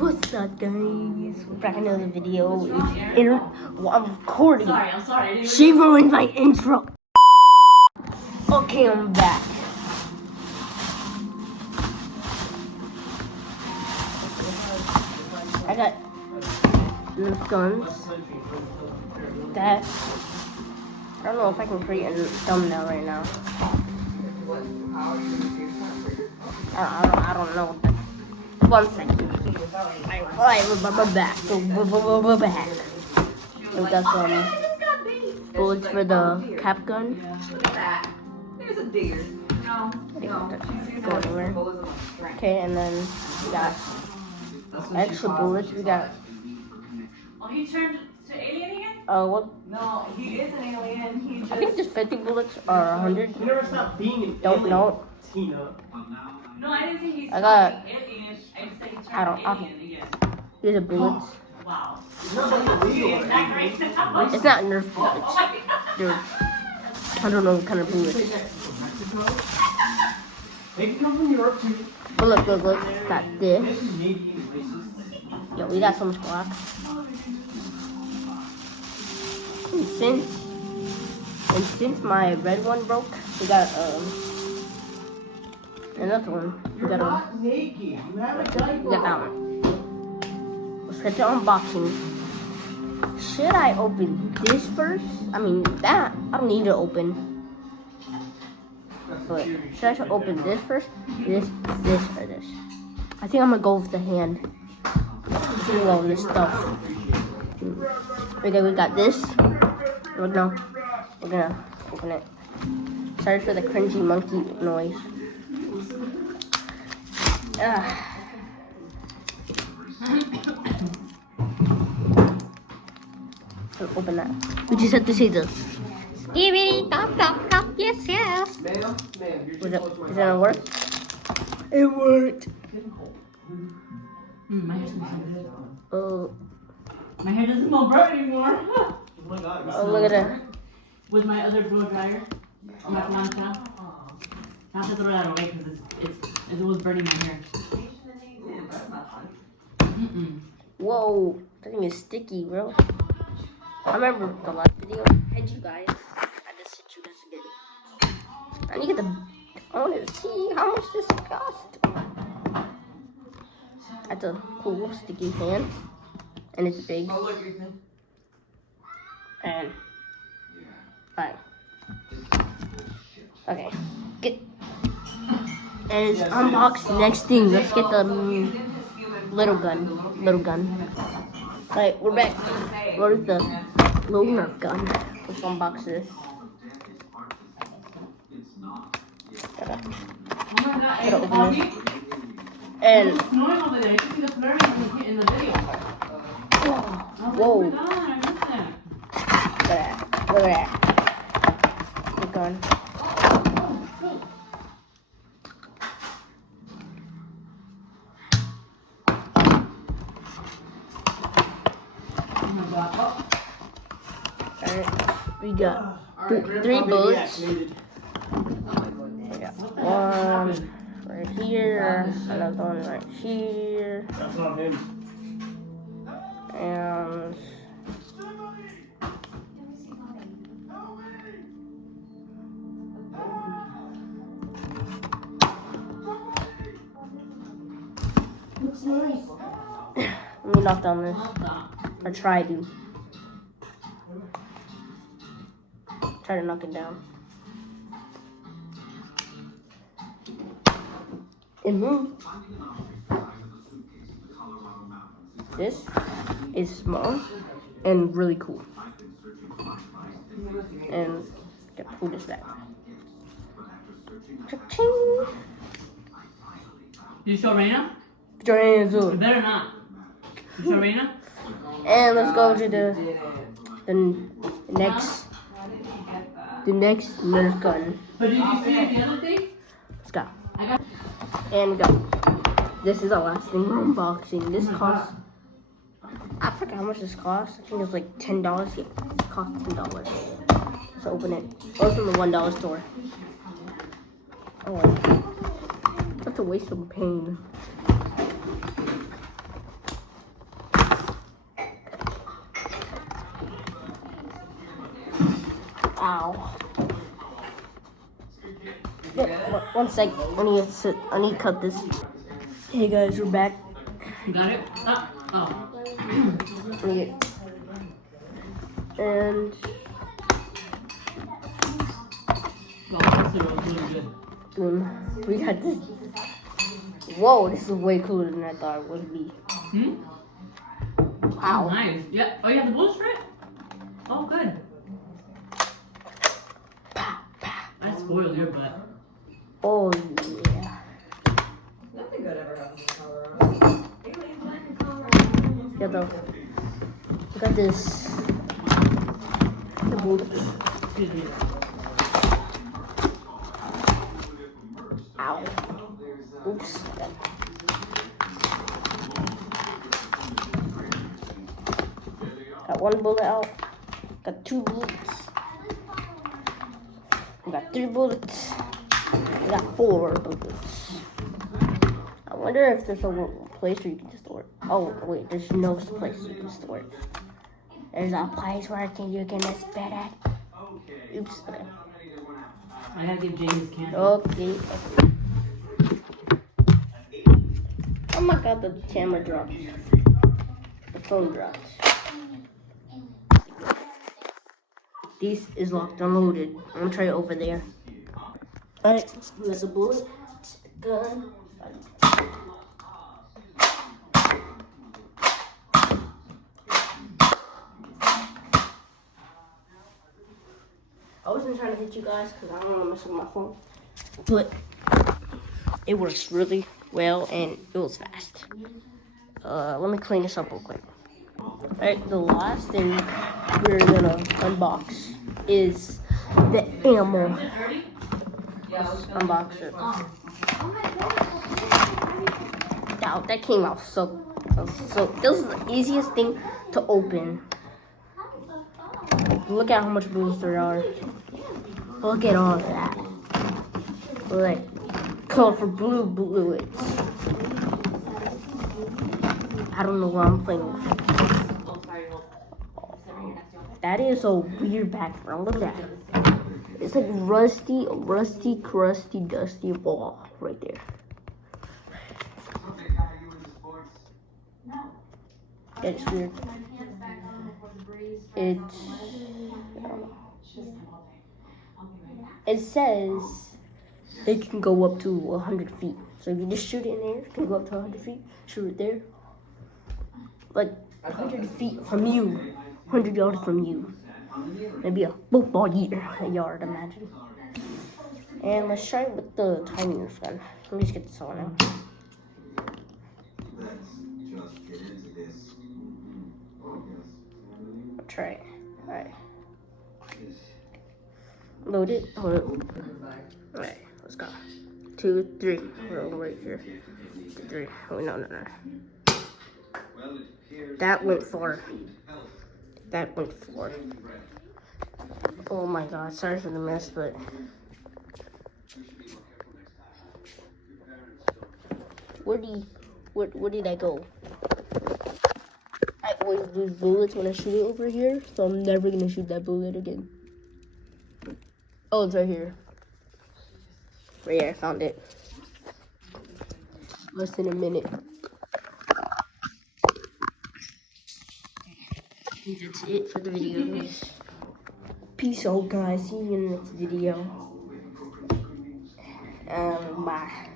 What's up, guys? We're back in another video. I'm recording. I'm sorry. She ruined my intro. Okay, I'm back. I got Nerf guns. That I don't know if I can create a thumbnail right now. I don't know. 1 second. Alright, we're back. We're back. We got some bullets for the cap gun. Look at that. There's a deer. No. Go anywhere. Okay, and then we got extra bullets. We got. Oh, he turned to alien again? What? No, he is an alien. He just. I think just 50 bullets or 100. You never stop being an Don't alien, know. Tina. No, I didn't say he's I got. alien. I just said he turned I don't. alien again. These are bullets. Wow. It's not like illegal. It's not Nerf bullets. Oh my God. They're, I don't know what kind of bullets. They can come from Europe too. But look. Got this. Maybe racist. Yo, we got so much blocks. And since my red one broke, we got another one. We got that one. Let's get to unboxing. Should I open this first? I mean that I don't need to open. But should I open this first? This, or this? I think I'm gonna go with the hand. See all this stuff. Okay, we got this. No, we're gonna open it. Sorry for the cringy monkey noise. So open that. We just have to say this. Skibidi top, yes. Ma'am, Is it gonna work? It worked. My hair smells so good. Oh, My hair doesn't smell burnt anymore. oh my God. look at that. With my other blow dryer on my plancha. I have to throw that away because it was burning my hair. Whoa, that thing is sticky, bro. I remember the last video. I had you guys. I just hit you guys again. I need to get the. I want to see how much this cost. That's a cool sticky hand, and it's big. Oh, look, Ethan. And fine. Okay, get. And it's unboxed. Next thing, let's get the little gun. Alright, we're back. Where's the little Nerf gun? Let's unbox this. Gotta open this. And It's snowing over there. You can see the flurry in the video. whoa, Oh my God, I missed that. look at that. The gun. Oh my God. Alright, we got 3 bullets. We got one right here, another one right here, That's not him. and let me knock down this. Or try to. Try to knock it down. It moved. This is small and really cool. And gotta pull this back. Cha-ching! You show Raina? Join You better not. You show Raina? And let's go to the next Nerf gun. But did you see the other thing? Let's go. And go. This is the last thing we're unboxing. This costs. I forgot how much this costs. I think it was like $10. Yeah, this costs $10. So open it. Oh, it's from the $1 store. Oh, I have to waste some pain. Ow. One sec. I need to cut this. Hey guys, we're back. You got it? Oh. Okay. And Well, this was really good. we got this. Whoa, this is way cooler than I thought it would be. Hmm? Wow. Nice. Yeah. Oh, you have the blue strip? Oh, good. I spoiled your butt. Oh yeah. Nothing good ever happens in Colorado. Aliens land in Colorado. Yeah, though. We got this. The bullets. Excuse me. Ow. Oops. Got one bullet out. Got 2 bullets. I got 3 bullets. I got 4 bullets. I wonder if there's a place where you can store it. Oh wait, there's no place you can store it. There's a place where you can spit it. Oops. Okay. I gotta give James his candy. Okay. Oh my god, the camera dropped. The phone dropped. This is locked and loaded. I'm gonna try it over there. Alright, there's a bullet, gun. I wasn't trying to hit you guys because I don't want to mess with my phone. But it works really well and it was fast. Let me clean this up real quick. Alright, the last thing we're gonna unbox is the ammo. Let's unbox it. Wow, that came out so this is the easiest thing to open. Look at how much bullets there are. Look at all of that. Like colorful blue bullets. I don't know what I'm playing with. That is a weird background. Look at that. It's like rusty, crusty, dusty ball right there. That is weird. It says they can go up to 100 feet. So if you just shoot it in the air, it can go up to 100 feet. Shoot it there. Like 100 feet from you. 100 yards from you. Maybe a football yard, imagine. And let's try it with the tiny Nerf gun. Let me just get this on out. I'll try it. Alright. Load it. Hold it. Alright, let's go. 2, 3. We're right here. 3. Oh, no. That went far. That went far. Oh my god, sorry for the mess, but where did I go? I always lose bullets when I shoot it over here, so I'm never gonna shoot that bullet again. Oh, it's right here. Right here, I found it. Less than a minute. That's it for the video. Peace out, guys. See you in the next video. Bye.